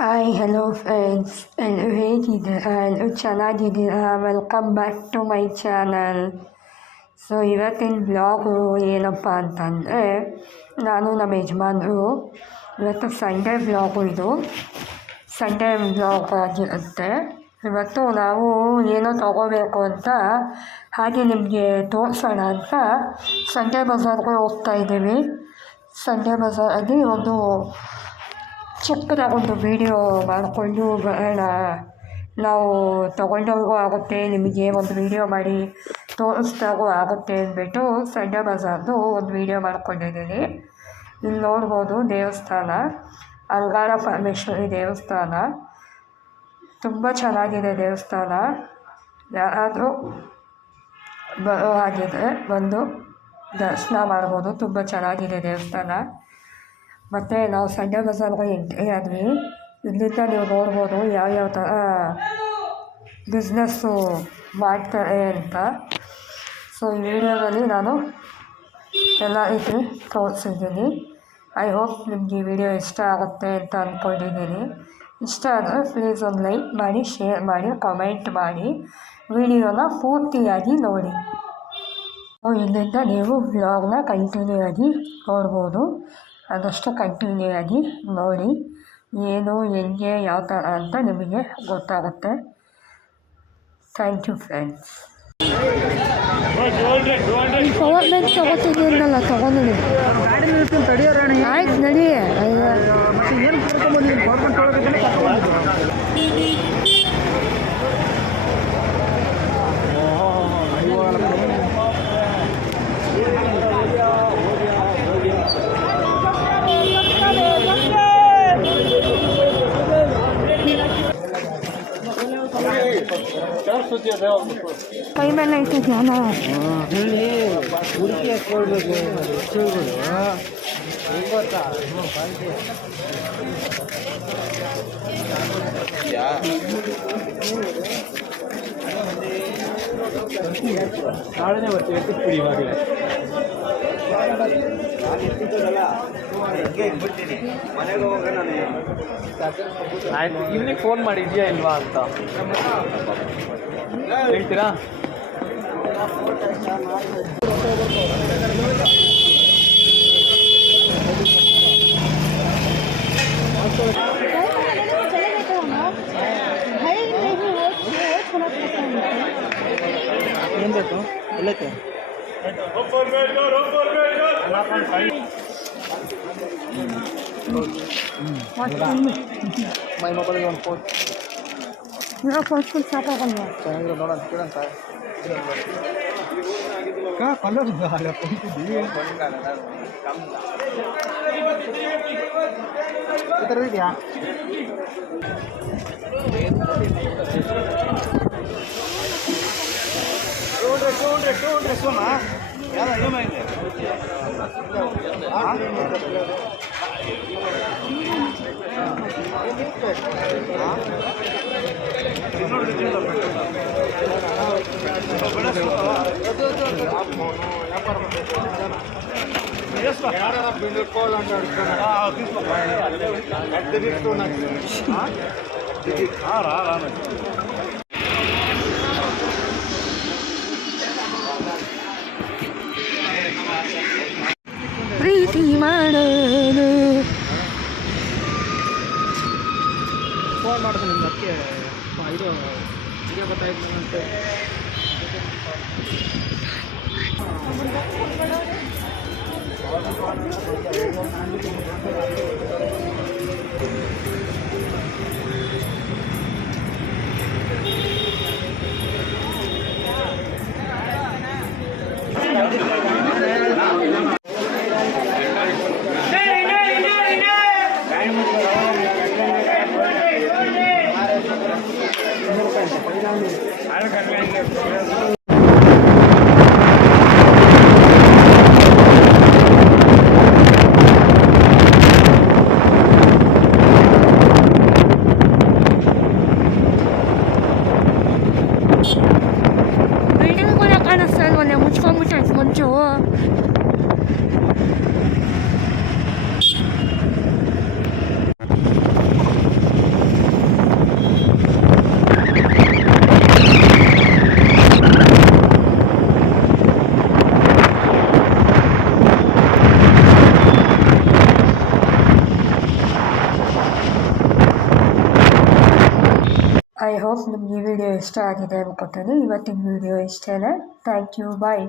Hi hello friends, ಎಲ್ಲರೂ ಹೇಗಿದ್ದೀರಾ? ಎಲ್ಲರೂ ಚೆನ್ನಾಗಿದ್ದೀರಾ? Welcome back to my channel. So ಇವತ್ತಿನ ಬ್ಲಾಗು ಏನಪ್ಪ ಅಂತಂದರೆ, ನಾನು ನಮ್ಮ ಯಜಮಾನರು ಇವತ್ತು ಸಂಡೇ ಬ್ಲಾಗು ಇದು ಸಂಡೇ ಬ್ಲಾಗ್ ಆಗಿರುತ್ತೆ. ಇವತ್ತು ನಾವು ಏನೋ ತೊಗೋಬೇಕು ಅಂತ ಹಾಗೆ ನಿಮಗೆ ತೋರಿಸೋಣ ಅಂತ ಸಂಡೇ ಬಜಾರ್ಗೆ ಹೋಗ್ತಾಯಿದ್ದೀವಿ. ಸಂಡೇ ಬಜಾರಲ್ಲಿ ಒಂದು ಚಿಕ್ಕದಾಗೊಂದು ವೀಡಿಯೋ ಮಾಡಿಕೊಂಡು ಬರೋಣ, ನಾವು ತೊಗೊಂಡವ್ರಿಗೂ ಆಗುತ್ತೆ, ನಿಮಗೆ ಒಂದು ವೀಡಿಯೋ ಮಾಡಿ ತೋರಿಸ್ದಾಗೂ ಆಗುತ್ತೆ ಅಂದ್ಬಿಟ್ಟು ಸಂಡೇ ಬಜಾರ್ದು ಒಂದು ವೀಡಿಯೋ ಮಾಡ್ಕೊಂಡಿದ್ದೀನಿ. ಇಲ್ಲಿ ನೋಡ್ಬೋದು ದೇವಸ್ಥಾನ, ಅಂಗಾಳ ಪರಮೇಶ್ವರಿ ದೇವಸ್ಥಾನ. ತುಂಬ ಚೆನ್ನಾಗಿದೆ ದೇವಸ್ಥಾನ. ಯಾರಾದರೂ ಬರೋ ಹಾಗಿದ್ರೆ ಬಂದು ದರ್ಶನ ಮಾಡ್ಬೋದು. ತುಂಬ ಚೆನ್ನಾಗಿದೆ ದೇವಸ್ಥಾನ. ಮತ್ತು ನಾವು ಸಂಡೇ ಬಜಾರ್ಗೆ ಎಂಟ್ರಿ ಆದ್ವಿ. ಇಲ್ಲಿಂದ ನೀವು ನೋಡ್ಬೋದು ಯಾವ್ಯಾವ ಥರ ಬಿಸ್ನೆಸ್ಸು ಮಾಡ್ತಾರೆ ಅಂತ. ಸೊ ಈ ವಿಡಿಯೋದಲ್ಲಿ ನಾನು ಎಲ್ಲ ರೀತಿ ತೋರಿಸಿದ್ದೀನಿ. ಐ ಹೋಪ್ ನಿಮ್ಗೆ ಈ ವಿಡಿಯೋ ಇಷ್ಟ ಆಗುತ್ತೆ ಅಂತ ಅಂದ್ಕೊಂಡಿದ್ದೀನಿ. ಇಷ್ಟ ಆದರೆ ಪ್ಲೀಸ್ ಒಂದು ಲೈಕ್ ಮಾಡಿ, ಶೇರ್ ಮಾಡಿ, ಕಮೆಂಟ್ ಮಾಡಿ, ವಿಡಿಯೋನ ಪೂರ್ತಿಯಾಗಿ ನೋಡಿ. ಇಲ್ಲಿಂದ ನೀವು ಬ್ಲಾಗ್ನ ಕಂಟಿನ್ಯೂ ಆಗಿ ನೋಡ್ಬೋದು. ಆದಷ್ಟು ಕಂಟಿನ್ಯೂ ಆಗಿ ನೋಡಿ, ಏನು ಹೆಂಗೆ ಯಾವ ಥರ ಅಂತ ನಿಮಗೆ ಗೊತ್ತಾಗುತ್ತೆ. Thank you friends. Power bank ತಗೋತಿದ್ದೀರಲ್ಲ, ತಗೊಂಡಿನಿ. ಆಯ್ತು ನಡಿ. ಕೈ ಮೇಲೆ ಐತೆ ಜ್ಞಾನ. ಹೇಳಿ ಹುಡುಕಿ ಹಾಕ್ಕೊಳ್ಬೇಕು ಹೆಚ್ಚುಗಳು ಗೊತ್ತಾ. ನಾಳೆನೇ ಬರ್ತೀವಿ. ಎತ್ತಿಸ್ಬಿಡಿ ಇವಾಗಲೇ. ಆಯ್ತು, ಇವನಿಗೆ ಫೋನ್ ಮಾಡಿದ್ಯಾ ಇಲ್ವಾ ಅಂತ ಹೇಳ್ತೀರಾ? ಏನು ಬೇಕು ಎಲ್ಲಕ್ಕೆ? ಮೈ ಮೊಬೈಲಿಗೆ ಒಂದು ಫೋನ್ ಸಾಕಾಗಲ್ವ? ಚೆನ್ನಾಗಿರೋ ನೋಡೋಣ, ಕೇಳೋಣ ಕಲರ್ ಈ ಥರ ಇದೆಯಾ? ಟೂ ಸೋಮ ಯಾವ್ದು ಏನು ಇದೆ? ಪ್ರೀತಿ ಮಾಡೋದು ಫೋನ್ ಮಾಡಿದೆ ನಿಮ್ಗೆ. ಅದಕ್ಕೆ ಇದು ಈಗ ಗೊತ್ತಾಯ್ತು ನಂತೆ. ಐ ಹೋಪ್ ನಿಮ್ಗೆ ಈ ವಿಡಿಯೋ ಇಷ್ಟ ಆಗಿದೆ ಅನ್ಕೋತೀನಿ. ಇವತ್ತಿನ ವಿಡಿಯೋ ಇಷ್ಟೇ. Thank you, bye.